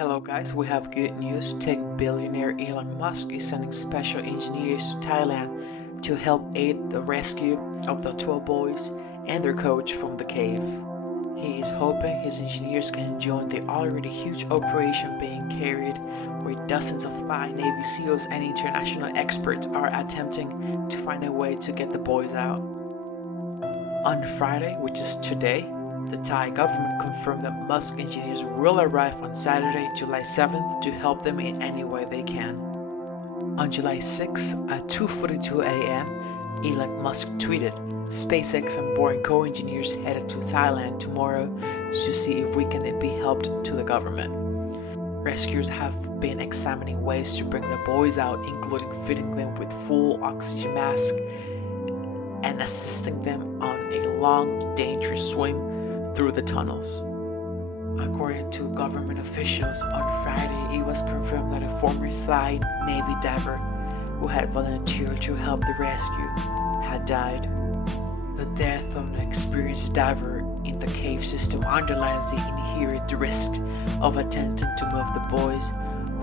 Hello guys, we have good news. Tech billionaire Elon Musk is sending special engineers to Thailand to help aid the rescue of the 12 boys and their coach from the cave. He is hoping his engineers can join the already huge operation being carried, where dozens of Thai Navy SEALs and international experts are attempting to find a way to get the boys out. On Friday, which is today, the Thai government confirmed that Musk engineers will arrive on Saturday, July 7th to help them in any way they can. On July 6th at 2:42 a.m., Elon Musk tweeted, "SpaceX and Boring co-engineers headed to Thailand tomorrow to see if we can be helped to the government." Rescuers have been examining ways to bring the boys out, including fitting them with full oxygen masks and assisting them on a long, dangerous swim through the tunnels. According to government officials, on Friday it was confirmed that a former Thai Navy diver who had volunteered to help the rescue had died. The death of an experienced diver in the cave system underlines the inherent risk of attempting to move the boys,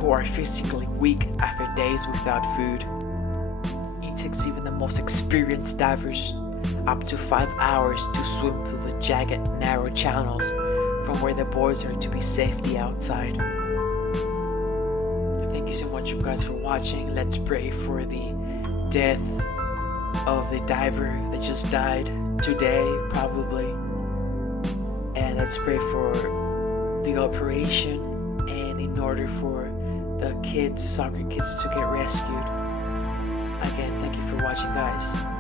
who are physically weak after days without food. It takes even the most experienced divers up to 5 hours to swim through the jagged, narrow channels from where the boys are to be safely outside. Thank you so much you guys for watching. Let's pray for the death of the diver that just died today probably, and let's pray for the operation and in order for the soccer kids to get rescued. Again, thank you for watching guys.